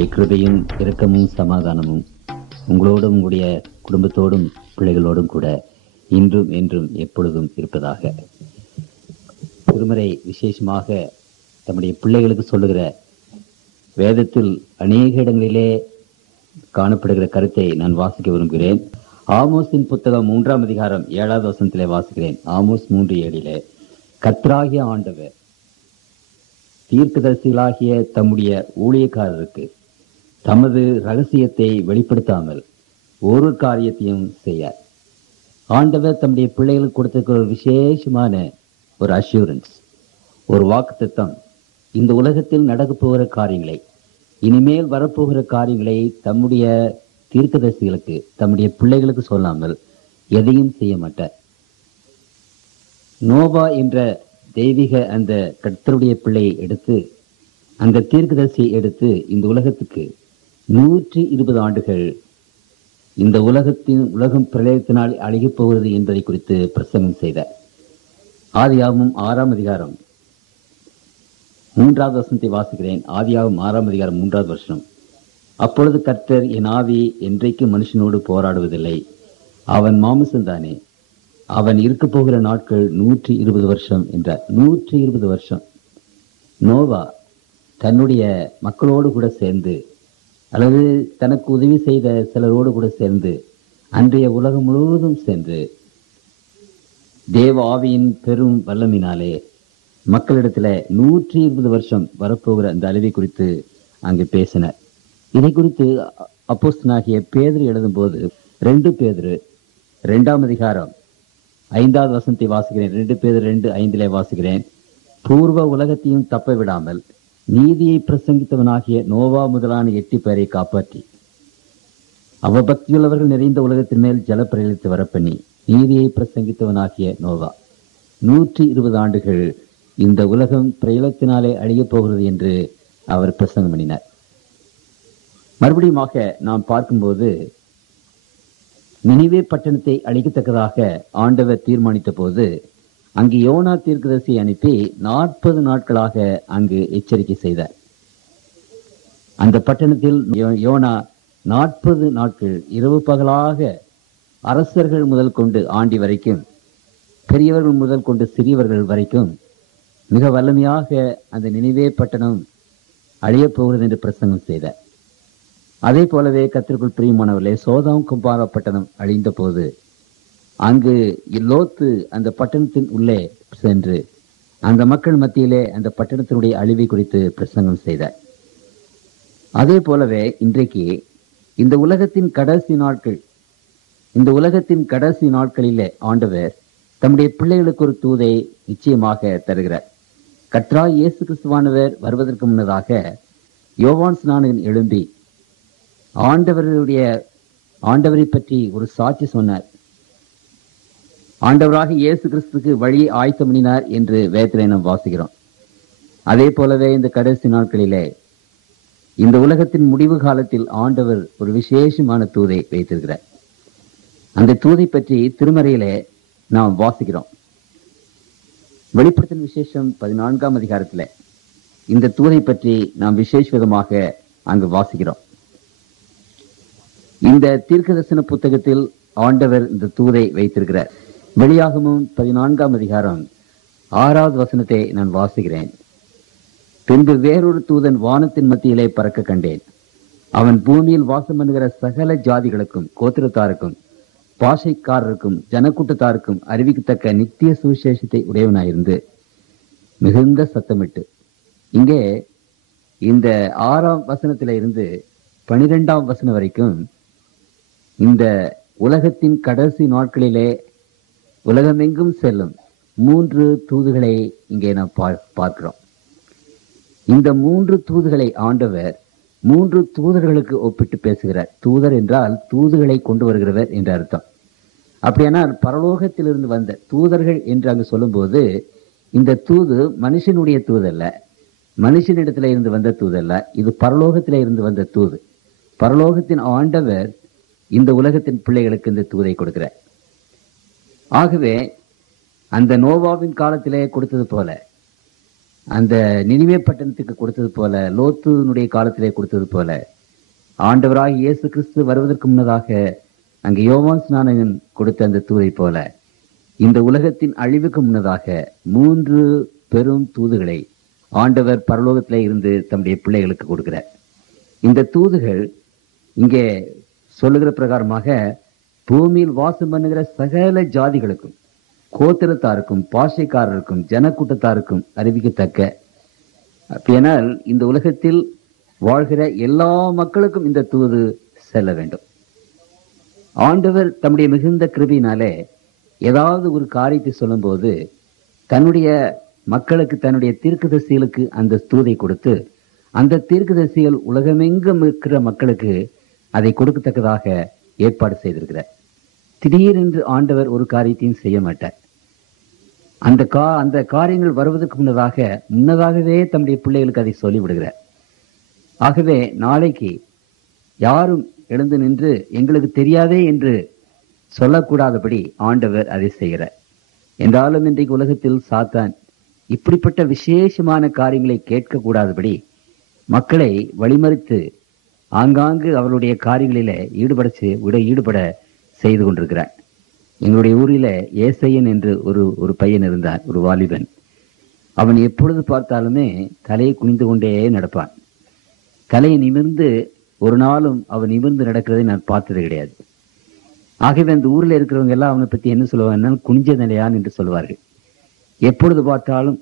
கர்த்தருடைய கிருபையும் இரக்கமும் சமாதானமும் உங்களோடும் உங்களுடைய குடும்பத்தோடும் பிள்ளைகளோடும் கூட இன்றும் என்றும் எப்பொழுதும் இருப்பதாக. திருமறை விசேஷமாக தம்முடைய பிள்ளைகளுக்கு சொல்லுகிற வேதத்தில் அநேக இடங்களிலே காணப்படுகிற கருத்தை நான் வாசிக்க விரும்புகிறேன். ஆமோஸின் புத்தகம் 3ஆம் அதிகாரம் 7வது வசனத்திலே வாசிக்கிறேன். ஆமோஸ் 3:7 கர்த்தராகிய ஆண்டவர் தீர்க்கதரிசிகளாகிய தம்முடைய ஊழியக்காரருக்கு தமது ரகசியத்தை வெளிப்படுத்தாமல் ஒரு காரியத்தையும் செய்ய. ஆண்டவர் தம்முடைய பிள்ளைகளுக்கு கொடுத்திருக்கிற ஒரு விசேஷமான ஒரு அஷூரன்ஸ், ஒரு வாக்குத்தத்தம். இந்த உலகத்தில் நடக்கப் போகிற காரியங்களை, இனிமேல் வரப்போகிற காரியங்களை தம்முடைய தீர்க்கதரிசிகளுக்கு, தம்முடைய பிள்ளைகளுக்கு சொல்லாமல் எதையும் செய்ய மாட்டார். நோவா என்ற தெய்வீக அந்த கர்த்தருடைய பிள்ளையை எடுத்து, அந்த தீர்க்கதரிசியை எடுத்து இந்த உலகத்துக்கு 120 ஆண்டுகள் இந்த உலகம் பிரளயத்தினால் அழிகப் போகிறது என்பதை குறித்து பிரசங்கம் செய்தார். ஆதியாகமம் 6ஆம் அதிகாரம் 3வது வசனத்தை வாசிக்கிறேன். ஆதியாகமம் 6ஆம் அதிகாரம் 3வது வசனம். அப்பொழுது கர்த்தர், என் ஆவி என்றைக்கு மனுஷனோடு போராடுவதில்லை, அவன் மாமிசந்தானே, அவன் இருக்க போகிற நாட்கள் 120 வருஷம் என்றார். 120 வருஷம். நோவா தன்னுடைய மக்களோடு கூட சேர்ந்து, அல்லது தனக்கு உதவி செய்த சிலரோடு கூட சேர்ந்து அன்றைய உலகம் முழுவதும் சென்று தேவ ஆவியின் பெரும் வல்லமினாலே மக்களிடத்துல 120 வருஷம் வரப்போகிற அந்த அழிவை குறித்து அங்கு பேசினார். இதை குறித்து அப்போஸ்தலனாகிய பேதுரு எழுதும் போது 2 பேதுரு 2ஆம் அதிகாரம் 5வது வசனத்தை வாசிக்கிறேன். 2 பேதுரு 2:5 வாசிக்கிறேன். பூர்வ உலகத்தையும் தப்ப விடாமல் நீதியை பிரசங்கித்தவனாகிய நோவா முதலான 8 பேரை காப்பாற்றி அவபக்தியுள்ளவர்கள் நிறைந்த உலகத்தின் மேல் ஜலப்பிரளயத்தை வரப்பண்ணி நீதியை பிரசங்கித்தவனாகிய நோவா 120 ஆண்டுகள் இந்த உலகம் பிரளயத்தினாலே அழியப் போகிறது என்று அவர் பிரசங்கம் பண்ணினார். மறுபடியுமாக நாம் பார்க்கும்போது, நினிவே பட்டணத்தை அழிக்கத்தக்கதாக ஆண்டவர் தீர்மானித்த போது அங்கு யோனா தீர்க்கதரிசியை அனுப்பி 40 நாட்களாக அங்கு எச்சரிக்கை செய்தார். அந்த பட்டணத்தில் யோனா 40 நாட்கள் இரவு பகலாக அரசர்கள் முதல் கொண்டு ஆண்டி வரைக்கும், பெரியவர்கள் முதல் கொண்டு சிறியவர்கள் வரைக்கும் மிக வல்லமையாக அந்த நினிவே பட்டணம் அழியப் போகிறது என்று பிரசங்கம் செய்தார். அதே போலவே கர்த்தருக்குள் பிரியமானவர்களே, சோதோம் குமாரா பட்டணம் அழிந்த போது அங்கு லோத்து அந்த பட்டணத்தின் உள்ளே சென்று அந்த மக்கள் மத்தியிலே அந்த பட்டணத்தினுடைய அழிவை குறித்து பிரசங்கம் செய்தார். அதே போலவே இன்றைக்கு இந்த உலகத்தின் கடைசி நாட்களிலே ஆண்டவர் தம்முடைய பிள்ளைகளுக்கு ஒரு தூதை நிச்சயமாக தருகிறார். கர்த்தராகிய இயேசு கிறிஸ்துவானவர் வருவதற்கு முன்னதாக யோவான் ஸ்நானகன் எழும்பி ஆண்டவரை பற்றி ஒரு சாட்சி சொன்னார். ஆண்டவராக இயேசு கிறிஸ்துக்கு வழியை ஆயத்தம் பண்ணினார் என்று வேதத்திலே நாம் வாசிக்கிறோம். அதே போலவே இந்த கடைசி நாட்களிலே இந்த உலகத்தின் முடிவு காலத்தில் ஆண்டவர் ஒரு விசேஷமான தூதை வைத்திருக்கிறார். அந்த தூதை பற்றி திருமறையிலே நாம் வாசிக்கிறோம். வெளிப்படுத்தின விசேஷம் 14ஆம் அதிகாரத்தில் இந்த தூதை பற்றி நாம் விசேஷ விதமாக அங்கு வாசிக்கிறோம். இந்த தீர்க்கதரிசன புத்தகத்தில் ஆண்டவர் இந்த தூதை வைத்திருக்கிறார். வெளியாகமும் 14ஆம் அதிகாரம் 6வது வசனத்தை நான் வாசிக்கிறேன். பின்பு வேறொரு தூதன் வானத்தின் மத்தியிலே பறக்க கண்டேன். அவன் பூமியில் வாசம் பண்ணுகிற சகல ஜாதிகளுக்கும், கோத்திரத்தாருக்கும், பாஷைக்காரருக்கும், ஜனக்கூட்டத்தாருக்கும் அறிவிக்கத்தக்க நித்திய சுவிசேஷத்தை உடையவனாயிருந்து மிகுந்த சத்தமிட்டு, இங்கே இந்த 6ஆம் வசனத்தில இருந்து 12ஆம் வசனம் வரைக்கும் இந்த உலகத்தின் கடைசி நாட்களிலே உலகமெங்கும் செல்லும் 3 தூதுகளை இங்கே நாம் பார்க்கிறோம். இந்த 3 தூதுகளை ஆண்டவர் 3 தூதர்களுக்கு ஒப்பிட்டு பேசுகிறார். தூதர் என்றால் தூதுகளை கொண்டு வருகிறவர் என்ற அர்த்தம். அப்படியானால் பரலோகத்திலிருந்து வந்த தூதர்கள் என்று அங்கு சொல்லும்போது, இந்த தூது மனுஷனுடைய தூதல்ல, மனுஷனிடத்தில இருந்து வந்த தூதல்ல, இது பரலோகத்தில இருந்து வந்த தூது. பரலோகத்தின் ஆண்டவர் இந்த உலகத்தின் பிள்ளைகளுக்கு இந்த தூதை கொடுக்கிறார். ஆகவே அந்த நோவாவின் காலத்திலே கொடுத்தது போல அந்த நினிவே பட்டணத்துக்கு கொடுத்தது போல, லோத்துனுடைய காலத்திலே கொடுத்தது போல, ஆண்டவராக இயேசு கிறிஸ்து வருவதற்கு முன்னதாக அங்கே யோவான் ஸ்நானகன் கொடுத்த அந்த தூதை போல, இந்த உலகத்தின் அழிவுக்கு முன்னதாக 3 பெரும் தூதுகளை ஆண்டவர் பரலோகத்திலே இருந்து தம்முடைய பிள்ளைகளுக்கு கொடுக்கிறார். இந்த தூதுகள் இங்கே சொல்லுகிற பிரகாரமாக பூமியில் வாசம் பண்ணுகிற சகல ஜாதிகளுக்கும், கோத்திரத்தாருக்கும், பாஷைக்காரருக்கும், ஜனக்கூட்டத்தாருக்கும் அறிவிக்கத்தக்க, ஏனால் இந்த உலகத்தில் வாழ்கிற எல்லா மக்களுக்கும் இந்த தூது செல்ல வேண்டும். ஆண்டவர் தம்முடைய மிகுந்த கிருபையினாலே ஏதாவது ஒரு காரியத்தை சொல்லும் போது தன்னுடைய மக்களுக்கு, தன்னுடைய தீர்க்கதரிசிகளுக்கு அந்த தூதை கொடுத்து, அந்த தீர்க்கதரிசிகள் உலகமெங்கும் இருக்கிற மக்களுக்கு அதை கொடுக்கத்தக்கதாக ஏற்பாடு செய்திருக்கிறார். திடீரென்று ஆண்டவர் ஒரு காரியத்தையும் செய்ய மாட்டார். அந்த காரியங்கள் வருவதற்கு முன்னதாகவே தம்முடைய பிள்ளைகளுக்கு அதை சொல்லிவிடுகிறார். ஆகவே நாளைக்கு யாரும் எழுந்து நின்று எங்களுக்கு தெரியாதே என்று சொல்லக்கூடாதபடி ஆண்டவர் அதை செய்கிறார். என்றாலும் இன்றைக்கு உலகத்தில் சாத்தான் இப்படிப்பட்ட விசேஷமான காரியங்களை கேட்கக்கூடாதபடி மக்களை வழிமறித்து ஆங்காங்கு அவருடைய காரியங்களிலே ஈடுபட செய்து கொண்டிருக்கிறார். எங்களுடைய ஊரில் ஏசையன் என்று ஒரு பையன் இருந்தான், ஒரு வாலிபன். அவன் எப்பொழுது பார்த்தாலுமே தலையை குனிந்து கொண்டே நடப்பான். தலையை நிமிர்ந்து ஒரு நாளும் அவன் நிமிர்ந்து நடக்கிறதை நான் பார்த்தது கிடையாது. ஆகவே அந்த ஊரில் இருக்கிறவங்க எல்லாம் அவனை பற்றி என்ன சொல்லுவாங்கன்னா, குனிஞ்ச நிலையான் என்று சொல்வார்கள். எப்பொழுது பார்த்தாலும்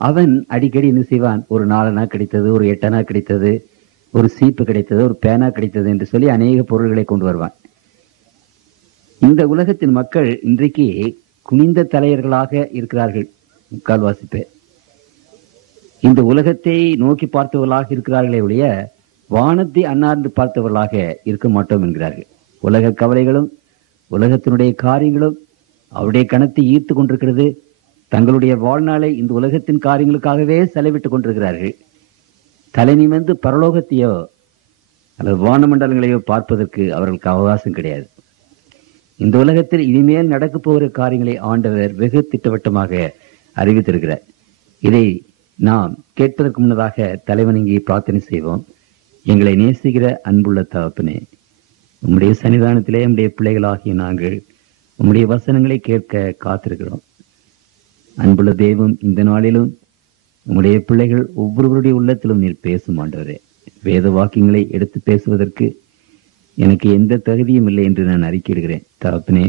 அவன் அடிக்கடி என்ன செய்வான், ஒரு 4 அணா கிடைத்தது, ஒரு 8 அணா கிடைத்தது, ஒரு சீப்பு கிடைத்தது, ஒரு பேனா கிடைத்தது என்று சொல்லி அநேக பொருள்களை கொண்டு வருவான். இந்த உலகத்தின் மக்கள் இன்றைக்கு குனிந்த தலையர்களாக இருக்கிறார்கள். முக்கால்வாசி பேர் இந்த உலகத்தை நோக்கி பார்த்தவர்களாக இருக்கிறார்களே ஒழிய வானத்தை அண்ணார்ந்து பார்த்தவர்களாக இருக்க மாட்டோம் என்கிறார்கள். உலக கவலைகளும் உலகத்தினுடைய காரியங்களும் அவருடைய கணத்தை ஈர்த்து கொண்டிருக்கிறது. தங்களுடைய வாழ்நாளை இந்த உலகத்தின் காரியங்களுக்காகவே செலவிட்டுக் கொண்டிருக்கிறார்கள். தலை நிமிர்ந்து பரலோகத்தையோ அல்லது வானமண்டலங்களையோ பார்ப்பதற்கு அவர்களுக்கு அவகாசம் கிடையாது. இந்த உலகத்தில் இனிமேல் நடக்க போகிற காரியங்களை ஆண்டவர் வெகு திட்டவட்டமாக அறிவித்திருக்கிறார். இதை நாம் கேட்பதற்கு முன்னதாக தலைவணங்கி பிரார்த்தனை செய்வோம். எங்களை நேசிக்கிற அன்புள்ள தகப்பனே, உம்முடைய சன்னிதானத்திலே நம்முடைய பிள்ளைகளாகிய நாங்கள் உம்முடைய வசனங்களை கேட்க காத்திருக்கிறோம். அன்புள்ள தெய்வம், இந்த நாளிலும் உம்முடைய பிள்ளைகள் ஒவ்வொருவருடைய உள்ளத்திலும் நீர் பேசும் ஆண்டவரே. வேத வாக்கியங்களை எடுத்து பேசுவதற்கு எனக்கு எந்த தகுதியும் இல்லை என்று நான் அறிக்கையிடுகிறேன். தகப்பனே,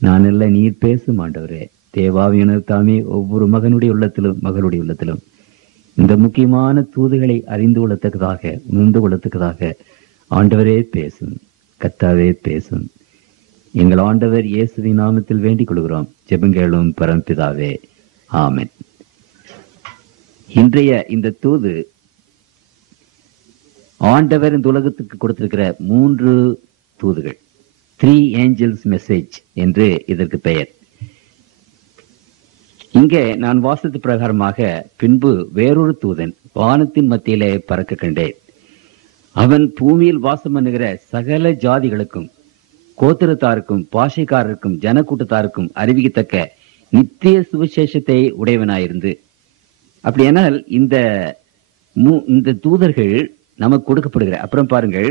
நான் அல்ல, நீர் பேசும் ஆண்டவரே. தேவாவியனர் தாமே ஒவ்வொரு மகனுடைய உள்ளத்திலும் மகளுடைய உள்ளத்திலும் இந்த முக்கியமான தூதுகளை அறிந்து கொள்ளத்தக்கதாக, உணர்ந்து கொள்ளத்தக்கதாக ஆண்டவரே பேசும். கர்த்தாவே பேசும். எங்கள் ஆண்டவர் இயேசுவின் நாமத்தில் வேண்டிக் கொள்கிறோம். ஜெபங்கேளும் பரம்பிதாவே, ஆமென். இன்றைய இந்த தூது ஆண்டவர் இந்த உலகத்துக்கு கொடுத்திருக்கிற 3 தூதுகள், 3 ஏஞ்சல்ஸ் மெசேஜ் என்று இதற்கு பெயர். இங்கே நான் வாசித்த பிரகாரமாக, பின்பு வேறொரு தூதன் வானத்தின் மத்தியிலே பறக்க கண்டேன். அவன் பூமியில் வாசம் பண்ணுகிற சகல ஜாதிகளுக்கும், கோத்திரத்தாருக்கும், பாஷைக்காரருக்கும், ஜனக்கூட்டத்தாருக்கும் அறிவிக்கத்தக்க நித்திய சுவிசேஷத்தை உடையவனாயிருந்து. அப்படியானால் இந்த தூதர்கள் நமக்கு கொடுக்கப்படுகிற, அப்புறம் பாருங்கள்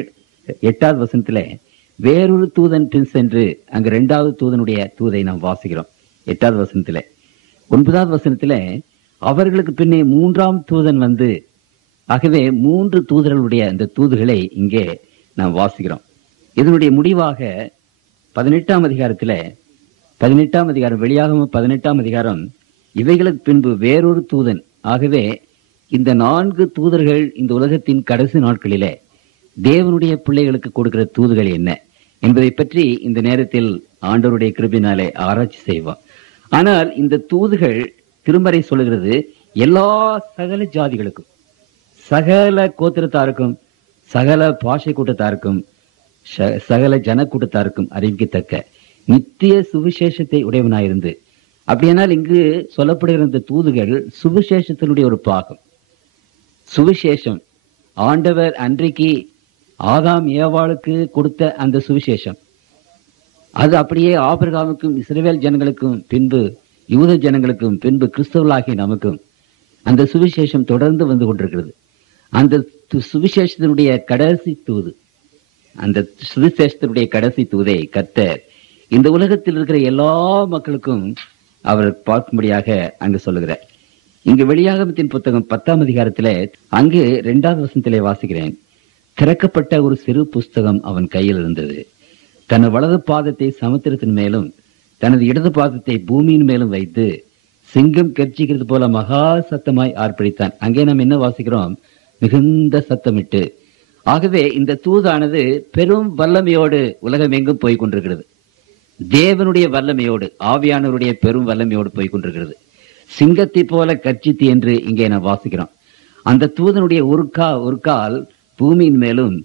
8வது வசனத்துல வேறொரு தூதன் பின் சென்று, அங்க 2வது தூதனுடைய தூதை நாம் வாசிக்கிறோம் 8வது வசனத்துல. 9வது வசனத்துல அவர்களுக்கு பின்னே 3ஆம் தூதன் வந்து, ஆகவே 3 தூதர்களுடைய அந்த தூதுகளை இங்கே நாம் வாசிக்கிறோம். இதனுடைய முடிவாக 18ஆம் அதிகாரத்துல, 18ஆம் அதிகாரம், வெளியாகமம் 18ஆம் அதிகாரம், இவைகளுக்கு பின்பு வேறொரு தூதன். ஆகவே இந்த 4 தூதர்கள் இந்த உலகத்தின் கடைசி நாட்களிலே தேவனுடைய பிள்ளைகளுக்கு கொடுக்கிற தூதுகள் என்ன என்பதை பற்றி இந்த நேரத்தில் ஆண்டவருடைய கிருபையினாலே ஆராய்ச்சி செய்வோம். ஆனால் இந்த தூதுகள் திருமறை சொல்லுகிறது எல்லா சகல ஜாதிகளுக்கும், சகல கோத்திரத்தாருக்கும், சகல பாஷை கூட்டத்தாருக்கும், சகல ஜனக்கூட்டத்தாருக்கும் அறிவிக்கத்தக்க நித்திய சுவிசேஷத்தை உடையவனாயிருந்து. அப்படியானால் இங்கு சொல்லப்படுகிற இந்த தூதுகள் சுவிசேஷத்தினுடைய ஒரு பாகம். சுவிசேஷம் ஆண்டவர் அன்றைக்கு ஆதாம் ஏவாளுக்கு கொடுத்த அந்த சுவிசேஷம், அது அப்படியே ஆபிரகாமுக்கும், இஸ்ரவேல் ஜனங்களுக்கும், பின்பு யூத ஜனங்களுக்கும், பின்பு கிறிஸ்தவர்களாகிய நமக்கும் அந்த சுவிசேஷம் தொடர்ந்து வந்து கொண்டிருக்கிறது. அந்த சுவிசேஷத்தினுடைய கடைசி தூது, அந்த சுவிசேஷத்தினுடைய கடைசி தூதை கர்த்தர் இந்த உலகத்தில் இருக்கிற எல்லா மக்களுக்கும் அவர் பார்க்கும்படியாக அங்கு சொல்லுகிறார். இங்கு வெளியாகமத்தின் புத்தகம் 10ஆம் அதிகாரத்திலே அங்கு 2வது வசனத்திலே வாசிக்கிறேன். திறக்கப்பட்ட ஒரு சிறு புஸ்தகம் அவன் கையில் இருந்தது. தனது வலது பாதத்தை சமுத்திரத்தின் மேலும் தனது இடது பாதத்தை பூமியின் மேலும் வைத்து சிங்கம் கர்ச்சிக்கிறது போல மகா சத்தமாய் ஆர்ப்பரித்தான். அங்கே நாம் என்ன வாசிக்கிறோம்? மிகுந்த சத்தமிட்டு. ஆகவே இந்த தூதானது பெரும் வல்லமையோடு உலகம் எங்கும் போய் கொண்டிருக்கிறது. தேவனுடைய வல்லமையோடு, ஆவியானவருடைய பெரும் வல்லமையோடு போய் கொண்டிருக்கிறது. சிங்கத்தை போல கர்ச்சித்து என்று இங்கே நாம் வாசிக்கிறோம். அந்த தூதனுடைய ஒரு கால் பூமியின் மேலும்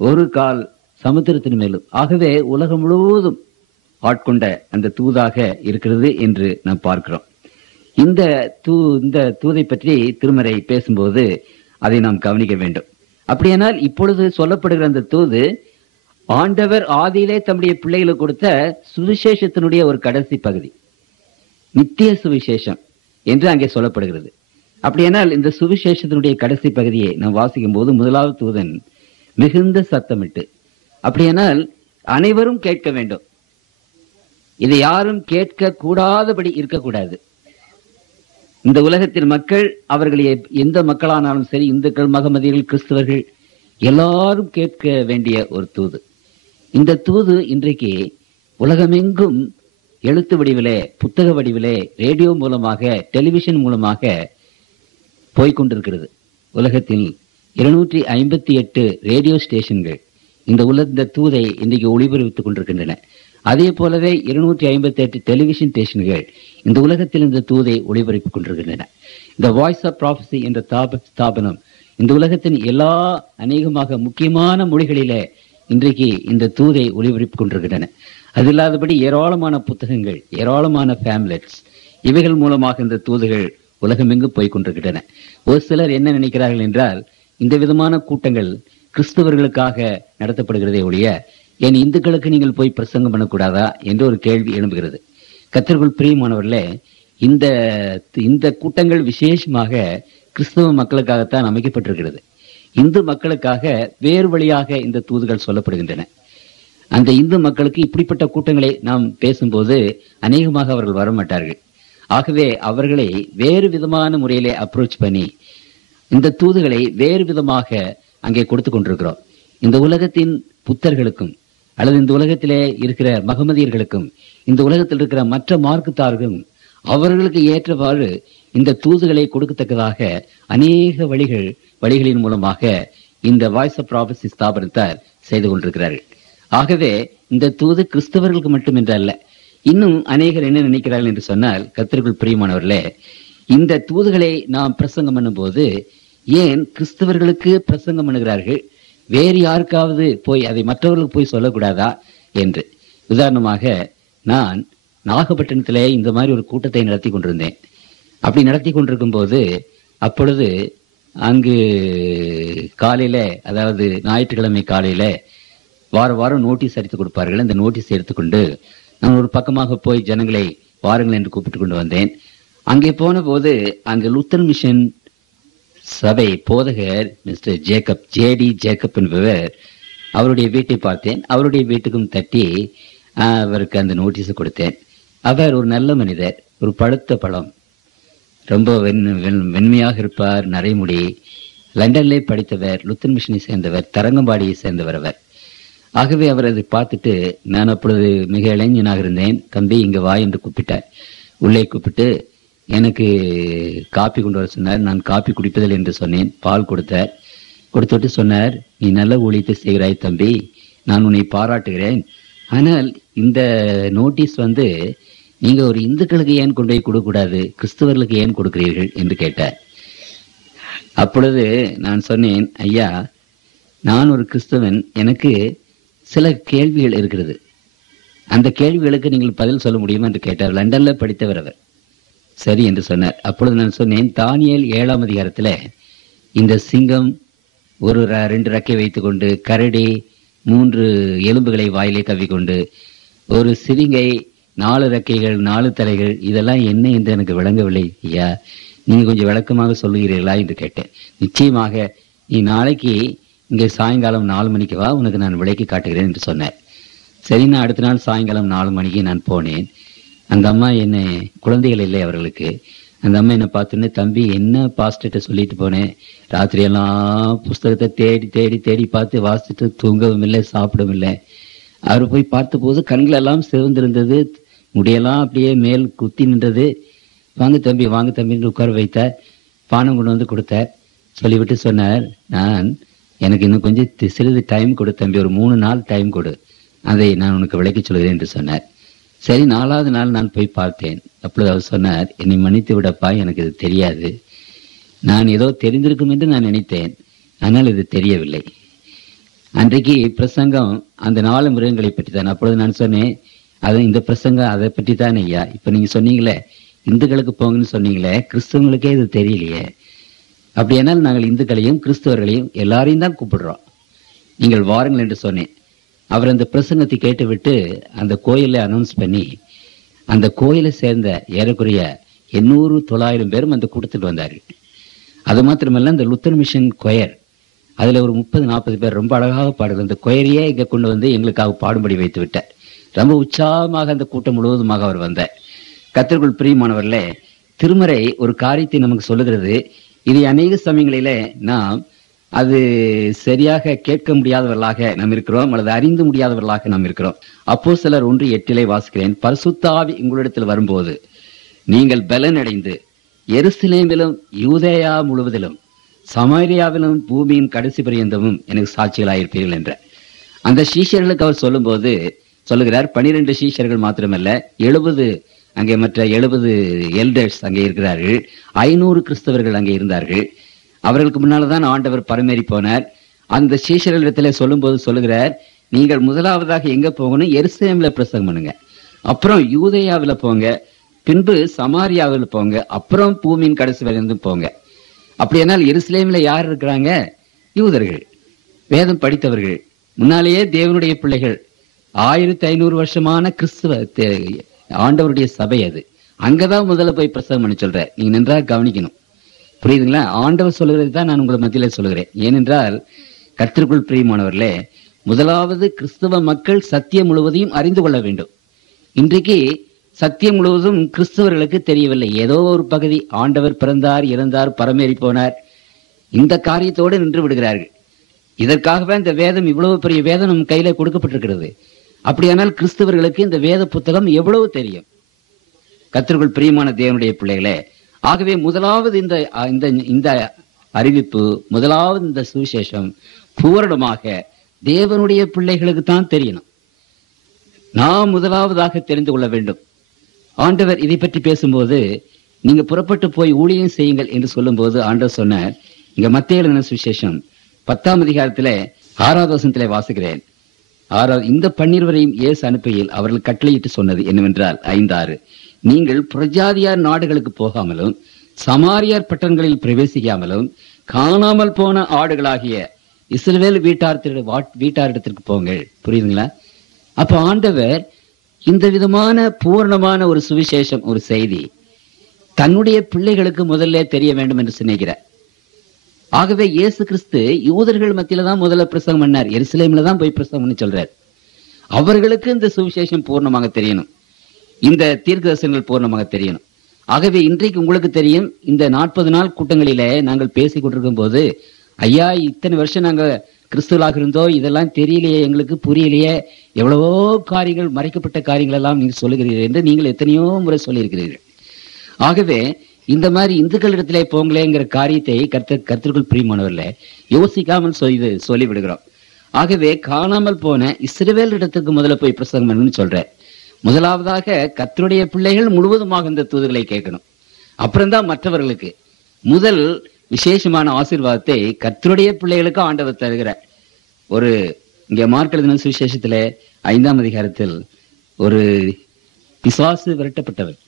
ஒரு கால் சமுத்திரத்தின் மேலும், ஆகவே உலகம் முழுவதும் ஆட்கொண்ட அந்த தூதாக இருக்கிறது என்று நாம் பார்க்கிறோம். இந்த தூதை பற்றி திருமறை பேசும்போது அதை நாம் கவனிக்க வேண்டும். அப்படியானால் இப்பொழுது சொல்லப்படுகிற அந்த தூது ஆண்டவர் ஆதியிலே தம்முடைய பிள்ளைகளுக்கு கொடுத்த சுவிசேஷத்தினுடைய ஒரு கடைசி பகுதி, நித்திய சுவிசேஷம் என்று அங்கே சொல்லப்படுகிறது. அப்படியானால் இந்த சுவிசேஷத்தினுடைய கடைசி பகுதியை நாம் வாசிக்கும் போது 1வது தூதன் மிகுந்த சத்தமிட்டு, அப்படியானால் அனைவரும் கேட்க வேண்டும். இதை யாரும் கேட்க கூடாதபடி இருக்கக்கூடாது. இந்த உலகத்தின் மக்கள், அவர்கள் எந்த மக்களானாலும் சரி, இந்துக்கள், மகமதியர்கள், கிறிஸ்தவர்கள், எல்லாரும் கேட்க வேண்டிய ஒரு தூது. இந்த தூது இன்றைக்கு உலகமெங்கும் எழுத்து வடிவிலே, புத்தக வடிவிலே, ரேடியோ மூலமாக, டெலிவிஷன் மூலமாக போய்கொண்டிருக்கிறது. உலகத்தில் 258 ரேடியோ ஸ்டேஷன்கள் இந்த தூதை இன்றைக்கு ஒளிபரப்பித்துக் கொண்டிருக்கின்றன. அதே போலவே 258 டெலிவிஷன் ஸ்டேஷன்கள் இந்த உலகத்தில் இந்த தூதை ஒளிபரப்பிக் கொண்டிருக்கின்றன. இந்த வாய்ஸ் ஆஃப் ப்ராஃபஸி என்ற ஸ்தாபனம் இந்த உலகத்தின் எல்லா அநேகமாக முக்கியமான மொழிகளிலே இன்றைக்கு இந்த தூதை ஒளிபரப்பிக் கொண்டிருக்கின்றன. அது இல்லாதபடி ஏராளமான புத்தகங்கள், ஏராளமான பேம்லெட்ஸ், இவைகள் மூலமாக இந்த தூதுகள் உலகமெங்கு போய்கொண்டிருக்கின்றன. ஒரு சிலர் என்ன நினைக்கிறார்கள் என்றால், இந்த விதமான கூட்டங்கள் கிறிஸ்தவர்களுக்காக நடத்தப்படுகிறதே ஒழிய ஏன் இந்துக்களுக்கு நீங்கள் போய் பிரசங்கம் பண்ணக்கூடாதா என்று ஒரு கேள்வி எழும்புகிறது. கர்த்தருக்குள் பிரியமானவர்களே, இந்த கூட்டங்கள் விசேஷமாக கிறிஸ்தவ மக்களுக்காகத்தான் அமைக்கப்பட்டிருக்கிறது. இந்து மக்களுக்காக வேறு வழியாக இந்த தூதுகள் சொல்லப்படுகின்றன. அந்த இந்து மக்களுக்கு இப்படிப்பட்ட கூட்டங்களை நாம் பேசும்போது அநேகமாக அவர்கள் வரமாட்டார்கள். ஆகவே அவர்களை வேறு விதமான முறையிலே அப்ரோச் பண்ணி இந்த தூதுகளை வேறு விதமாக அங்கே கொடுத்து கொண்டிருக்கிறோம். இந்த உலகத்தின் புத்தர்களுக்கும் அல்லது இந்த உலகத்திலே இருக்கிற மகமதியர்களுக்கும் இந்த உலகத்தில் இருக்கிற மற்ற மார்க்கத்தார்களும் அவர்களுக்கு ஏற்றவாறு இந்த தூதுகளை கொடுக்கத்தக்கதாக அநேக வழிகளின் மூலமாக இந்த வாய்ஸ் ஆஃப் ப்ராஃபஸி ஸ்தாபனத்தார் செய்து கொண்டிருக்கிறார்கள். ஆகவே இந்த தூது கிறிஸ்தவர்களுக்கு மட்டுமின்றல்ல, இன்னும் அநேகர் என்ன நினைக்கிறார்கள் என்று சொன்னால், கர்த்தருக்குள் பிரியமானவர்களே, இந்த தூதுகளை நாம் பிரசங்கம் பண்ணும் போது ஏன் கிறிஸ்தவர்களுக்கு பிரசங்கம் பண்ணுகிறார்கள், வேறு யாருக்காவது போய் அதை மற்றவர்களுக்கு போய் சொல்லக்கூடாதா என்று. உதாரணமாக, நான் நாகப்பட்டினத்திலே இந்த மாதிரி ஒரு கூட்டத்தை நடத்தி கொண்டிருந்தேன். அப்படி நடத்தி கொண்டிருக்கும் போது அப்பொழுது அங்கு காலையில, அதாவது ஞாயிற்றுக்கிழமை காலையில வாரம் நோட்டீஸ் அடித்து கொடுப்பார்கள். அந்த நோட்டீஸ் எடுத்துக்கொண்டு நான் ஒரு பக்கமாக போய் ஜனங்களை வாருங்கள் என்று கூப்பிட்டு கொண்டு வந்தேன். அங்கே போன போது அங்கு லூத்தரன் மிஷன் சபை போதகர் மிஸ்டர் ஜேடி ஜேக்கப் என்பவர், அவருடைய வீட்டை பார்த்தேன். அவருடைய வீட்டுக்கும் தட்டி அவருக்கு அந்த நோட்டீஸை கொடுத்தேன். அவர் ஒரு நல்ல மனிதர், ஒரு பழுத்த பழம், ரொம்ப வெண்மையாக இருப்பார், நரைமுடி, லண்டன்லே படித்தவர், லுத்தரன் மிஷனை சேர்ந்தவர், தரங்கம்பாடியை சேர்ந்தவர் அவர். ஆகவே அவர் அதை பார்த்துட்டு, நான் அப்பொழுது மிக இளைஞனாக இருந்தேன், தம்பி இங்க வா என்று கூப்பிட்டார். உள்ளே கூப்பிட்டு எனக்கு காப்பி கொண்டு வர சொன்னார். நான் காப்பி குடிப்பதில்லை என்று சொன்னேன். பால் கொடுத்துட்டு சொன்னார், நீ நல்ல ஊழியத்தை செய்கிறாய் தம்பி, நான் உன்னை பாராட்டுகிறேன். ஆனால் இந்த நோட்டீஸ் நீங்க ஒரு இந்துக்களுக்கு ஏன் கொண்டு போய் கொடுக்கூடாது, கிறிஸ்தவர்களுக்கு ஏன் கொடுக்கிறீர்கள் என்று கேட்டார். அப்பொழுது நான் சொன்னேன், ஐயா, நான் ஒரு கிறிஸ்தவன், எனக்கு சில கேள்விகள் இருக்கிறது, அந்த கேள்விகளுக்கு நீங்கள் பதில் சொல்ல முடியுமா என்று கேட்டார். லண்டன்ல படித்தவர் அவர். சரி என்று சொன்னார். அப்பொழுது நான் சொன்னேன், தானியேல் 7ஆம் அதிகாரத்துல இந்த சிங்கம் 2 ரெக்கை வைத்துக் கொண்டு, கரடி 3 எலும்புகளை வாயிலே கவ்விக்கொண்டு, ஒரு சிவிங்கை 4 ரெக்கைகள் 4 தலைகள், இதெல்லாம் என்ன என்று எனக்கு விளங்கவில்லை ஐயா, நீங்க கொஞ்சம் விளக்கமாக சொல்லுகிறீர்களா என்று கேட்டேன். நிச்சயமாக, நீ நாளைக்கு இங்கே சாயங்காலம் 4 மணிக்கு வா, உனக்கு நான் விளக்கி காட்டுகிறேன் என்று சொன்னார். சரி, நான் அடுத்த நாள் சாயங்காலம் 4 மணிக்கு நான் போனேன். அந்த அம்மா என்னை, குழந்தைகள் இல்லை அவர்களுக்கு, அந்த அம்மா என்னை பார்த்தோன்னே, தம்பி என்ன பாஸ்டர்கிட்ட சொல்லிட்டு போனேன், ராத்திரியெல்லாம் புஸ்தகத்தை தேடி தேடி தேடி பார்த்து வாசிச்சுட்டு தூங்கவும் இல்லை, சாப்பிடவும் இல்லை. அவர் போய் பார்த்த போது கண்களெல்லாம் சிவந்திருந்தது, முடியெல்லாம் அப்படியே மேல் குத்தி நின்றது. வாங்க தம்பி வாங்க தம்பின்னு உட்கார வைத்தார். பானம் கொண்டு வந்து கொடுத்தார். சொல்லிவிட்டு சொன்னார், எனக்கு இன்னும் கொஞ்சம் சிறிது டைம் கொடு தம்பி, ஒரு 3 நாள் டைம் கொடு, அதை நான் உனக்கு விளக்கி சொல்கிறேன் என்று சொன்னார். சரி, 4வது நாள் நான் போய் பார்த்தேன். அப்பொழுது அவர் சொன்னார், என்னை மன்னித்து விடப்பா, எனக்கு இது தெரியாது. நான் ஏதோ தெரிந்திருக்கும் என்று நான் நினைத்தேன், ஆனால் இது தெரியவில்லை. அன்றைக்கு பிரசங்கம் அந்த 4 மிருகங்களை பற்றி தான். அப்பொழுது நான் சொன்னேன், இந்த பிரசங்கம் அதை பற்றி தான் ஐயா. இப்ப நீங்க சொன்னீங்களே இந்துக்களுக்கு போங்கன்னு சொன்னீங்களே, கிறிஸ்தவங்களுக்கே இது தெரியலையே. அப்படியானால் நாங்கள் இந்துக்களையும் கிறிஸ்தவர்களையும் எல்லாரையும் தான் கூப்பிடுறோம், நீங்கள் வாருங்கள் என்று சொன்னேன். அவர் அந்த பிரசங்கத்தை கேட்டுவிட்டு அந்த கோயிலை அனௌன்ஸ் பண்ணி, அந்த கோயிலை சேர்ந்த ஏறக்குறைய 800-900 பேரும் அந்த கூட்டத்துக்கு வந்தார்கள். அது மாத்திரமல்ல, அந்த லுத்தர் மிஷன் கொயர், அதுல ஒரு 30-40 பேர் ரொம்ப அழகாக பாடுது. அந்த கொயரையே இங்க கொண்டு வந்து எங்களுக்காக பாடும்படி வைத்து விட்டார். ரொம்ப உற்சாகமாக அந்த கூட்டம் முழுவதுமாக அவர் வந்தார். கர்த்தருக்குள் பிரியமானவர்களே, திருமறை ஒரு காரியத்தை நமக்கு சொல்லுகிறது. இது அநேக சமயங்களிலே நாம் அது சரியாக கேட்க முடியாதவர்களாக நாம் இருக்கிறோம், அல்லது அறிந்து முடியாதவர்களாக நாம் இருக்கிறோம். அப்போஸ்தலர் 1:8 வாசிக்கிறேன், பரிசுத்த ஆவி உங்களிடத்தில் வரும்போது நீங்கள் பலனடைந்து எருசலேமிலும் யூதேயா முழுவதிலும் சமாரியாவிலும் பூமியின் கடைசி பரியந்தமும் எனக்கு சாட்சிகளாயிருப்பீர்கள் என்ற அந்த சீஷர்களுக்கு அவர் சொல்லும்போது சொல்லுகிறார், 12 சீஷர்கள் மாத்திரமல்ல, 70 அங்கே மற்ற 70 எல்டர்ஸ் அங்கே இருக்கிறார்கள், 500 கிறிஸ்தவர்கள் அங்கே இருந்தார்கள். அவர்களுக்கு முன்னால்தான் ஆண்டவர் பரமேறி போனார். அந்த சீஷர்களிடத்துல சொல்லும்போது சொல்லுகிறார், நீங்கள் முதலாவதாக எங்க போகணும், எருசலேம்ல பிரசங்கம் பண்ணுங்க, அப்புறம் யூதேயாவில போங்க, பின்பு சமாரியாவில் போங்க, அப்புறம் பூமியின் கடைசி வரைந்து போங்க. அப்படியானால் எருசலேம்ல யார் இருக்கிறாங்க? யூதர்கள், வேதம் படித்தவர்கள், முன்னாலேயே தேவனுடைய பிள்ளைகள், 1500 வருஷமான கிறிஸ்துவ ஆண்டவருடைய சபை. அது அங்கதான் முதல்ல போய் பிரசங்கம் பண்ணி சொல்ற. நீங்க நன்றாக கவனிக்கணும், புரியுதுங்களா? ஆண்டவர் சொல்லுகிறது தான் நான் உங்களை மத்தியில சொல்லுகிறேன். ஏனென்றால் கர்த்தருக்குள் பிரியமானவர்களே, முதலாவது கிறிஸ்தவ மக்கள் சத்தியம் முழுவதையும் அறிந்து கொள்ள வேண்டும். இன்றைக்கு சத்தியம் முழுவதும் கிறிஸ்தவர்களுக்கு தெரியவில்லை. ஏதோ ஒரு பகுதி, ஆண்டவர் பிறந்தார், இறந்தார், பரமேறி போனார், இந்த காரியத்தோடு நின்று விடுகிறார்கள். இதற்காகவே இந்த வேதம், இவ்வளவு பெரிய வேதம் நம் கையில கொடுக்கப்பட்டிருக்கிறது. அப்படியானால் கிறிஸ்தவர்களுக்கு இந்த வேத புத்தகம் எவ்வளவு தெரியும்? கர்த்தருக்குள் பிரியமான தேவனுடைய பிள்ளைகளே, ஆகவே முதலாவது இந்த அறிவிப்பு, முதலாவது இந்த சுவிசேஷம் பூரணமாக தேவனுடைய பிள்ளைகளுக்கு தான் தெரியணும். நாம் முதலாவதாக தெரிந்து கொள்ள வேண்டும். ஆண்டவர் இதை பற்றி பேசும்போது, நீங்க புறப்பட்டு போய் ஊழியம் செய்யுங்கள் என்று சொல்லும் போது ஆண்டவர் சொன்னார். இங்க மத்தேயு எழுதின சுவிசேஷம் 10ஆம் அதிகாரத்திலே 6வது வசனத்திலே வாசிக்கிறேன். இந்த 12 இயேசு அனுப்பையில் அவர்கள் கட்டளையிட்டு சொன்னது என்னவென்றால் 5:6, நீங்கள் புறஜாதியார் நாடுகளுக்கு போகாமலும் சமாரியார் பட்டணங்களில் பிரவேசிக்காமலும் காணாமல் போன ஆடுகளாகிய இஸ்ரவேல் வீட்டாரிடத்திற்கு போங்கள். புரியுதுங்களா? அப்ப ஆண்டவர் இந்த விதமான பூர்ணமான ஒரு சுவிசேஷம், ஒரு செய்தி தன்னுடைய பிள்ளைகளுக்கு முதல்ல தெரிய வேண்டும் என்று சிந்திக்கிறார். ஆகவே இயேசு கிறிஸ்து யூதர்கள் மத்தியில தான் முதல்ல பிரசங்கம் பண்ணார், எருசலேம்ல தான் போய் பிரசங்கம் பண்ணி சொல்றார். அவர்களுக்கு இந்த சுவிசேஷம் பூர்ணமாக தெரியணும், இந்த தீர்க்கதரிசனங்கள் பூர்ணமாக தெரியணும். ஆகவே இன்றைக்கு உங்களுக்கு தெரியும், இந்த 40 நாள் கூட்டங்களிலே நாங்கள் பேசிக் கொண்டிருக்கும் போது, ஐயா இத்தனை வருஷம் நாங்க கிறிஸ்துவலாக இருந்தோ, இதெல்லாம் தெரியலையே, எங்களுக்கு புரியலையே, எவ்வளவோ காரியங்கள், மறைக்கப்பட்ட காரியங்கள் எல்லாம் நீங்க சொல்லுகிறீர்கள் என்று நீங்கள் எத்தனையோ முறை சொல்லியிருக்கிறீர்கள். ஆகவே இந்த மாதிரி இந்துக்களிடத்திலே போங்களேங்கிற காரியத்தை கர்த்தருக்குள் பிரியமானவர்கள யோசிக்காமல் சொல்லி விடுகிறோம். ஆகவே காணாமல் போன இஸ்ரவேல் இடத்துக்கு முதல்ல போய் பிரசங்கம் பண்ணணும்னு சொல்ற. முதலாவதாக கர்த்தருடைய பிள்ளைகள் முழுவதுமாக இந்த தூதுகளை கேட்கணும். அப்புறம்தான் மற்றவர்களுக்கு. முதல் விசேஷமான ஆசீர்வாதத்தை கர்த்தருடைய பிள்ளைகளுக்கு ஆண்டவர் தருகிறார். ஒரு இங்க மார்க் எழுதின சுவிசேஷத்துல 5ஆம் அதிகாரத்தில் ஒரு பிசாசு விரட்டப்பட்டவர்,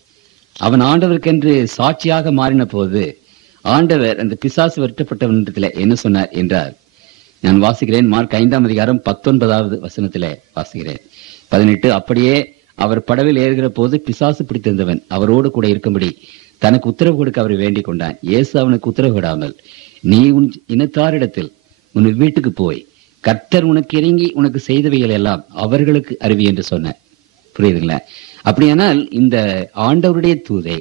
அவன் ஆண்டவருக்கென்று சாட்சியாக மாறின போது ஆண்டவர் அந்த பிசாசு விரட்டப்பட்டவனிடத்துல என்ன சொன்னார் என்றால், நான் வாசிக்கிறேன், மார்க் 5ஆம் அதிகாரம் 19வது வசனத்திலே வாசிக்கிறேன். 18, அப்படியே அவர் படவில் ஏறுகிற போது பிசாசு பிடித்திருந்தவன் அவரோடு கூட இருக்கும்படி தனக்கு உத்தரவு கொடுக்க அவரை வேண்டிக் கொண்டான். இயேசு அவனுக்கு உத்தரவு விடாமல், நீ உன் இனத்தாரிடத்தில் உன் வீட்டுக்கு போய் கர்த்தர் உனக்கு இறங்கி உனக்கு செய்தவைகள் எல்லாம் அவர்களுக்கு அறிவி என்று சொன்னார். புரியுதுங்களா? அப்படியானால் இந்த ஆண்டவருடைய தூதை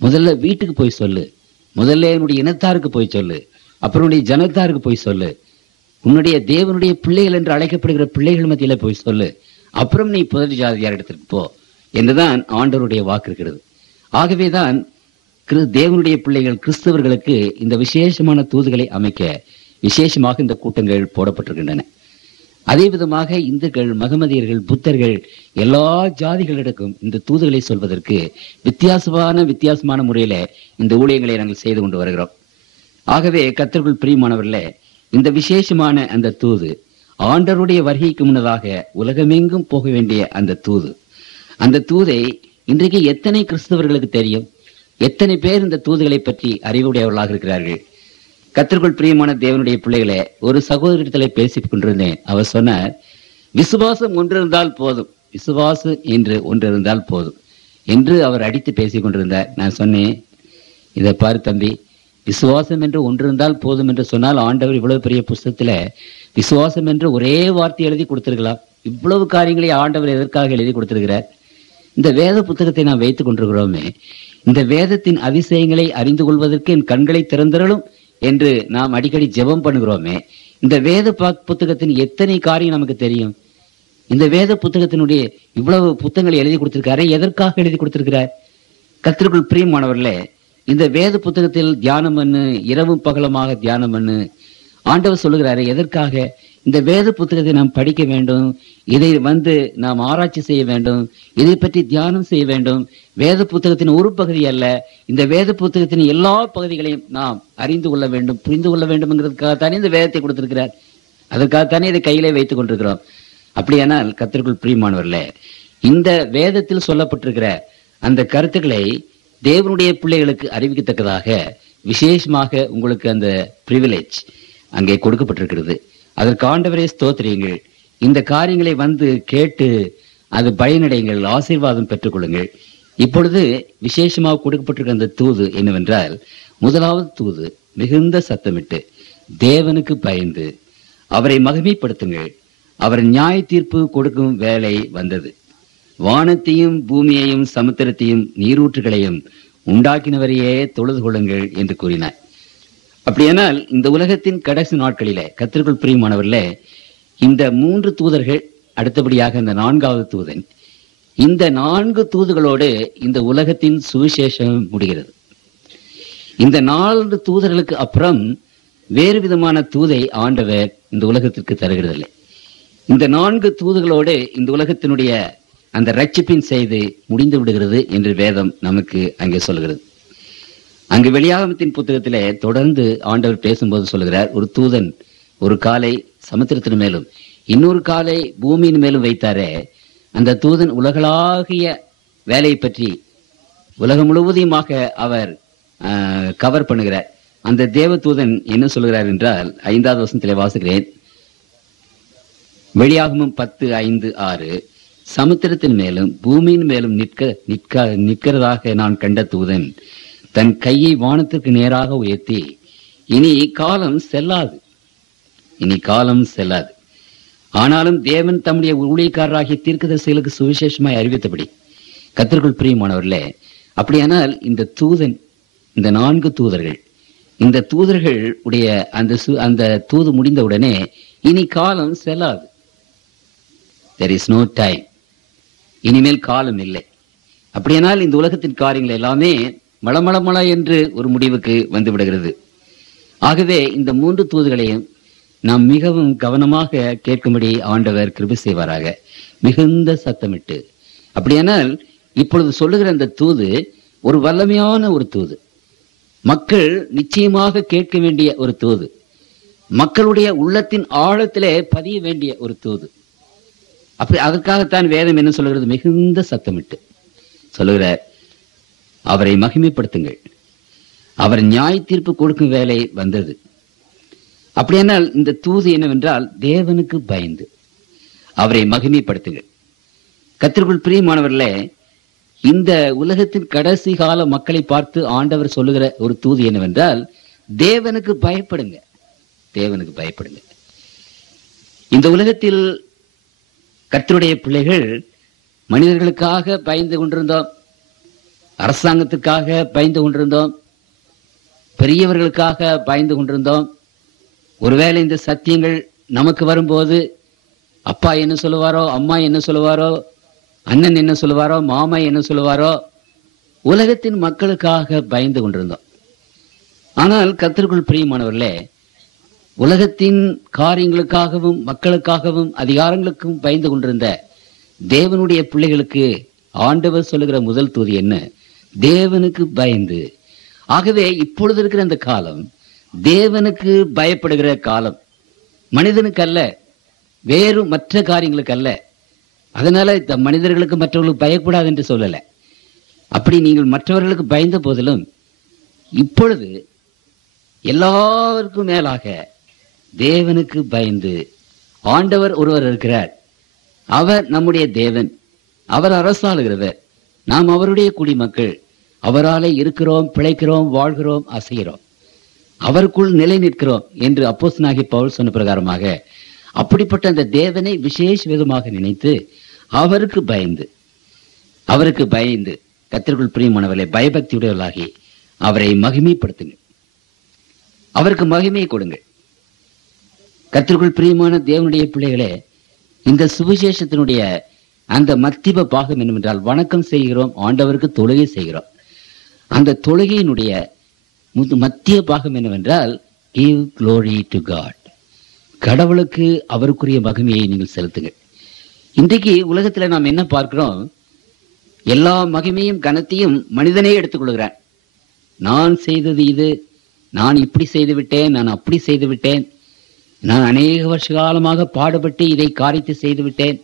முதல்ல வீட்டுக்கு போய் சொல்லு, முதல்ல என்னுடைய இனத்தாருக்கு போய் சொல்லு, அப்புறம் உன்னுடைய ஜனத்தாருக்கு போய் சொல்லு, உன்னுடைய தேவனுடைய பிள்ளைகள் என்று அழைக்கப்படுகிற பிள்ளைகள் மத்தியில போய் சொல்லு, அப்புறம் நீ புதர் ஜாதியார் இடத்திற்கு போ என்றுதான் ஆண்டவருடைய வாக்கு இருக்கிறது. ஆகவேதான் தேவனுடைய பிள்ளைகள் கிறிஸ்தவர்களுக்கு இந்த விசேஷமான தூதுகளை அமைக்க விசேஷமாக இந்த கூட்டங்கள் போடப்பட்டிருக்கின்றன. அதே விதமாக இந்துக்கள், மகமதியர்கள், புத்தர்கள் எல்லா ஜாதிகளிடக்கும் இந்த தூதுகளை சொல்வதற்கு வித்தியாசமான முறையில இந்த ஊழியங்களை நாங்கள் செய்து கொண்டு வருகிறோம். ஆகவே கர்த்தருக்குள் பிரியமானவர்களே, இந்த விசேஷமான அந்த தூது ஆண்டவருடைய வருகைக்கு முன்னதாக உலகமெங்கும் போக வேண்டிய அந்த தூது, அந்த தூதை இன்றைக்கு எத்தனை கிறிஸ்தவர்களுக்கு தெரியும்? எத்தனை பேர் இந்த தூதுகளை பற்றி அறிவுடையவர்களாக இருக்கிறார்கள்? கர்த்தருக்குள் பிரியமான தேவனுடைய பிள்ளைகளே, ஒரு சகோதரத்திலே பேசிக் கொண்டிருந்தேன். அவர் சொன்னார், விசுவாசம் ஒன்று இருந்தால் போதும், விசுவாசம் என்று ஒன்று இருந்தால் போதும் என்று அவர் அடித்து பேசிக் கொண்டிருந்தார். நான் சொன்னேன், இதை பாரு தம்பி, விசுவாசம் என்று ஒன்று இருந்தால் போதும் என்று சொன்னால் ஆண்டவர் இவ்வளவு பெரிய புஸ்தகத்துல விசுவாசம் என்று ஒரே வார்த்தை எழுதி கொடுத்திருக்கலாம். இவ்வளவு காரியங்களை ஆண்டவர் எதற்காக எழுதி கொடுத்திருக்கிறார்? இந்த வேத புத்தகத்தை நாம் வைத்துக் கொண்டிருக்கிறோமே, இந்த வேதத்தின் அதிசயங்களை அறிந்து கொள்வதற்கு என் கண்களை திறந்தருளும் என்று நாம் அடிக்கடி ஜெபம் பண்ணுகிறோமே, இந்த வேத புத்தகத்தின் எத்தனை காரியம் நமக்கு தெரியும்? இந்த வேத புத்தகத்தினுடைய இவ்வளவு புத்தகங்களை எழுதி கொடுத்திருக்காரு, எதற்காக எழுதி கொடுத்திருக்கிறார்? கர்த்தருக்குள் பிரியமானவர்களே, இந்த வேத புத்தகத்தில் தியானம் பண்ணு, இரவும் பகலமாக தியானம் பண்ணு. ஆண்டவர் சொல்லுகிறாரு, எதற்காக? இந்த வேத புத்தகத்தை நாம் படிக்க வேண்டும், இதை நாம் ஆராய்ச்சி செய்ய வேண்டும், இதை பற்றி தியானம் செய்ய வேண்டும். வேத புத்தகத்தின் ஒரு பகுதி அல்ல, இந்த வேத புத்தகத்தின் எல்லா பகுதிகளையும் நாம் அறிந்து கொள்ள வேண்டும், புரிந்து கொள்ள வேண்டும் என்கிறதுக்காகத்தானே இந்த வேதத்தை கொடுத்திருக்கிறார். அதற்காகத்தானே இதை கையிலே வைத்துக் கொண்டிருக்கிறோம். அப்படியானால் கர்த்தருக்குள் பிரியமானவர்களே, இந்த வேதத்தில் சொல்லப்பட்டிருக்கிற அந்த கருத்துக்களை தேவனுடைய பிள்ளைகளுக்கு அறிவிக்கத்தக்கதாக விசேஷமாக உங்களுக்கு அந்த பிரிவிலேஜ் அங்கே கொடுக்கப்பட்டிருக்கிறது. அதற்கு ஆண்டவரே ஸ்தோத்திரியுங்கள். இந்த காரியங்களை கேட்டு அது பயனடைங்கள், ஆசீர்வாதம் பெற்றுக்கொள்ளுங்கள். இப்பொழுது விசேஷமாக கொடுக்கப்பட்டிருக்கிற அந்த தூது என்னவென்றால், முதலாவது தூது, மிகுந்த சத்தமிட்டு தேவனுக்கு பயந்து அவரை மகிமைப்படுத்துங்கள். அவர் நியாய தீர்ப்பு கொடுக்கும் வேலை வந்தது. வானத்தையும் பூமியையும் சமுத்திரத்தையும் நீரூற்றுகளையும் உண்டாக்கினவரையே தொழுது கொள்ளுங்கள் என்று கூறினார். அப்படியானால் இந்த உலகத்தின் கடைசி நாட்களிலே கர்த்தருக்குள் பிரியமானவர்களே, இந்த 3 தூதர்கள், அடுத்தபடியாக இந்த 4வது தூதன், இந்த 4 தூதுகளோடு இந்த உலகத்தின் சுவிசேஷம் முடிகிறது. இந்த 4 தூதர்களுக்கு அப்புறம் வேறு விதமான தூதை ஆண்டவர் இந்த உலகத்திற்கு தருகிறதில்லை. இந்த 4 தூதுகளோடு இந்த உலகத்தினுடைய அந்த ரட்சிப்பின் செய்து முடிந்து விடுகிறது என்று வேதம் நமக்கு அங்கே சொல்கிறது. அங்கு வெளியாகமத்தின் புத்தகத்திலே தொடர்ந்து ஆண்டவர் பேசும்போது சொல்லுகிறார், ஒரு தூதன் ஒரு காலை சமுத்திரத்தின் மேலும் இன்னொரு காலை பூமியின் மேலும் வைத்தாரே, அந்த தூதன் உலகளாகிய வேலையை பற்றி உலகம் முழுவதையுமாக அவர் கவர் பண்ணுகிறார். அந்த தேவ தூதன் என்ன சொல்லுகிறார் என்றால், 5வது வசனத்திலே வாசிக்கிறேன். வெளியாகமும் 10:5-6, சமுத்திரத்தின் மேலும் பூமியின் மேலும் நிற்கிறதாக நான் கண்ட தூதன் தன் கையை வானத்திற்கு நேராக உயர்த்தி, இனி காலம் செல்லாது, இனி காலம் செல்லாது. ஆனாலும் தேவன் தம்முடைய ஊழியக்காரராகிய தீர்க்கதரிசிகளுக்கு சுவிசேஷமாய் அறிவித்தபடி, கர்த்தருக்குள் பிரியமானவர்களே, அப்படியானால் இந்த தூதன், இந்த 4 தூதர்கள், இந்த தூதர்கள் உடைய அந்த தூது முடிந்தவுடனே இனி காலம் செல்லாது. there is no time, இனிமேல் காலம் இல்லை. அப்படியானால் இந்த உலகத்தின் காரியங்கள் எல்லாமே மளமளமள என்று ஒரு முடிவுக்கு வந்து விடுகிறது. ஆகவே இந்த 3 தூதுகளையும் நாம் மிகவும் கவனமாக கேட்கும்படி ஆண்டவர் கிருபை செய்வாராக, மிகுந்த சத்தமிட்டு. அப்படியானால் இப்பொழுது சொல்லுகிற அந்த தூது ஒரு வல்லமையான ஒரு தூது, மக்கள் நிச்சயமாக கேட்க வேண்டிய ஒரு தூது, மக்களுடைய உள்ளத்தின் ஆழத்திலே பதிய வேண்டிய ஒரு தூது. அப்படி அதற்காகத்தான் வேதம் என்ன சொல்லுகிறது? மிகுந்த சத்தமிட்டு சொல்லுகிறார், அவரை மகிமைப்படுத்துங்கள், அவர் நியாய தீர்ப்பு கொடுக்கும் வேலை வந்தது. அப்படியானால் இந்த தூது என்னவென்றால், தேவனுக்கு பயந்து அவரை மகிமைப்படுத்துங்கள். கர்த்தருக்குள் பிரியமானவர்களே, இந்த உலகத்தின் கடைசி கால மக்களை பார்த்து ஆண்டவர் சொல்லுகிற ஒரு தூது என்னவென்றால், தேவனுக்கு பயப்படுங்க, தேவனுக்கு பயப்படுங்க. இந்த உலகத்தில் கர்த்தருடைய பிள்ளைகள் மனிதர்களுக்காக பயந்து கொண்டிருந்தோம், அரசாங்கத்துக்காக பயந்து கொண்டிருந்தோம், பெரியவர்களுக்காக பயந்து கொண்டிருந்தோம். ஒருவேளை இந்த சத்தியங்கள் நமக்கு வரும்போது அப்பா என்ன சொல்லுவாரோ, அம்மா என்ன சொல்லுவாரோ, அண்ணன் என்ன சொல்லுவாரோ, மாமா என்ன சொல்லுவாரோ, உலகத்தின் மக்களுக்காக பயந்து கொண்டிருந்தோம். ஆனால் கர்த்தருக்குள் பிரியமானவர்களே, உலகத்தின் காரியங்களுக்காகவும் மக்களுக்காகவும் அதிகாரங்களுக்கும் பயந்து கொண்டிருந்த தேவனுடைய பிள்ளைகளுக்கு ஆண்டவர் சொல்லுகிற முதல் தூது என்ன? தேவனுக்கு பயந்து. ஆகவே இப்பொழுது இருக்கிற அந்த காலம் தேவனுக்கு பயப்படுகிற காலம், மனிதனுக்கு அல்ல, வேறு மற்ற காரியங்களுக்கு அல்ல. அதனால மனிதர்களுக்கு மற்றவர்களுக்கு பயக்கூடாது என்று சொல்லல. அப்படி நீங்கள் மற்றவர்களுக்கு பயந்த போதிலும் இப்பொழுது எல்லாருக்கும் மேலாக தேவனுக்கு பயந்து, ஆண்டவர் ஒருவர் இருக்கிறார், அவர் நம்முடைய தேவன், அவர் அரசாளுகிறவர், நாம் அவருடைய குடிமக்கள், அவராலே இருக்கிறோம், பிழைக்கிறோம், வாழ்கிறோம், அசைகிறோம், அவருக்குள் நிலை நிற்கிறோம் என்று அப்போஸ்தலனாகிய பவுல் சொன்ன பிரகாரமாக அப்படிப்பட்ட அந்த தேவனை விசேஷ விதமாக நினைத்து அவருக்கு பயந்து கர்த்தருக்குள் பிரியமானவர்களே, பயபக்தியுடையவர்களாகி அவரை மகிமைப்படுத்துங்கள், அவருக்கு மகிமையை கொடுங்கள். கர்த்தருக்குள் பிரியமான தேவனுடைய பிள்ளைகளே, இந்த சுவிசேஷத்தினுடைய அந்த மத்திய பாகம் என்னவென்றால், வணக்கம் செய்கிறோம், ஆண்டவருக்கு தொழுகை செய்கிறோம். அந்த தொழுகையினுடைய மத்திய பாகம் என்னவென்றால், give glory to God, கடவுளுக்கு அவருக்குரிய மகிமையை நீங்கள் செலுத்துங்கள். இன்றைக்கு உலகத்துல நாம் என்ன பார்க்கிறோம்? எல்லா மகிமையும் கனத்தையும் மனிதனே எடுத்துக்கொள்கிறான். நான் செய்தது இது, நான் இப்படி செய்து விட்டேன், நான் அப்படி செய்து விட்டேன், நான் அநேக வருஷ காலமாக பாடுபட்டு இதை காரியத்தை செய்து விட்டேன்,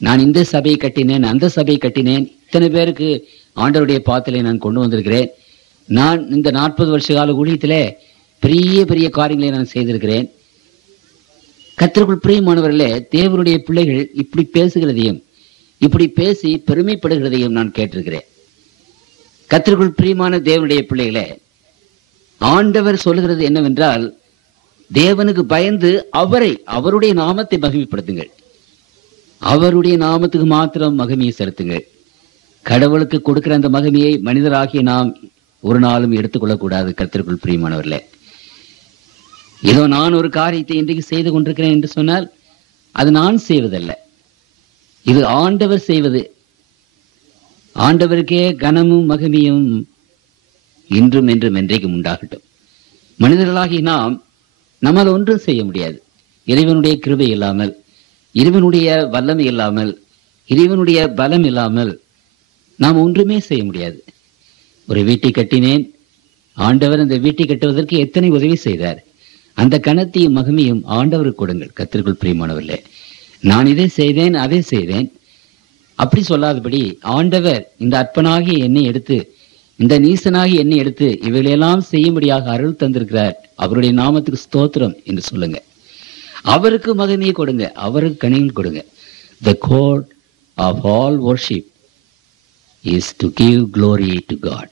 நான் இந்த சபையை கட்டினேன், அந்த சபையை கட்டினேன், இத்தனை பேருக்கு ஆண்டவருடைய பாத்திரை நான் கொண்டு வந்திருக்கிறேன், நான் இந்த 40 வருஷ கால ஊழியத்திலே பெரிய பெரிய காரியங்களை நான் செய்திருக்கிறேன். கர்த்தருக்குள் பிரியமானவர்களே, தேவனுடைய பிள்ளைகள் இப்படி பேசுகிறதையும் இப்படி பேசி பெருமைப்படுகிறதையும் நான் கேட்டிருக்கிறேன். கர்த்தருக்குள் பிரியமான தேவனுடைய பிள்ளைகளே, ஆண்டவர் சொல்லுகிறது என்னவென்றால், தேவனுக்கு பயந்து அவருடைய நாமத்தை மகிமைப்படுத்துங்கள், அவருடைய நாமத்துக்கு மாத்திரம் மகிமையை செலுத்துங்கள். கடவுளுக்கு கொடுக்கிற அந்த மகிமையை மனிதராகிய நாம் ஒரு நாளும் எடுத்துக்கொள்ளக்கூடாது. கர்த்தருக்குள் பிரியமானவர்களே, ஏதோ நான் ஒரு காரியத்தை இன்றைக்கு செய்து கொண்டிருக்கிறேன் என்று சொன்னால் அது நான் செய்வதல்ல, இது ஆண்டவர் செய்வது. ஆண்டவருக்கே கனமும் மகிமையும் இன்றும் என்றும் என்றைக்கும் உண்டாகட்டும். மனிதர்களாகி நம்மால் ஒன்றும் செய்ய முடியாது. இறைவனுடைய கிருபை இல்லாமல், இறைவனுடைய வல்லமை இல்லாமல், இறைவனுடைய பலம் இல்லாமல் நாம் ஒன்றுமே செய்ய முடியாது. ஒரு வீட்டை கட்டினேன், ஆண்டவர் அந்த வீட்டை கட்டுவதற்கு எத்தனை உதவி செய்தார். அந்த கனத்தையும் மகிமையும் ஆண்டவருக்கு கொடுங்கள். கர்த்தருக்குள் பிரியமானவர்களே, நான் இதை செய்தேன், அதை செய்தேன் அப்படி சொல்லாதபடி, ஆண்டவர் இந்த அற்பனாகி என்னை எடுத்து, இந்த நீசனாகி என்னை எடுத்து இவைகளெல்லாம் செய்யும்படியாக அருள் தந்திருக்கிறார், அவருடைய நாமத்துக்கு ஸ்தோத்திரம் என்று சொல்லுங்க. அவருக்கு மகிமையை கொடுங்க, அவருக்கு கனிகள் கொடுங்க. The code of all worship is to give glory to God.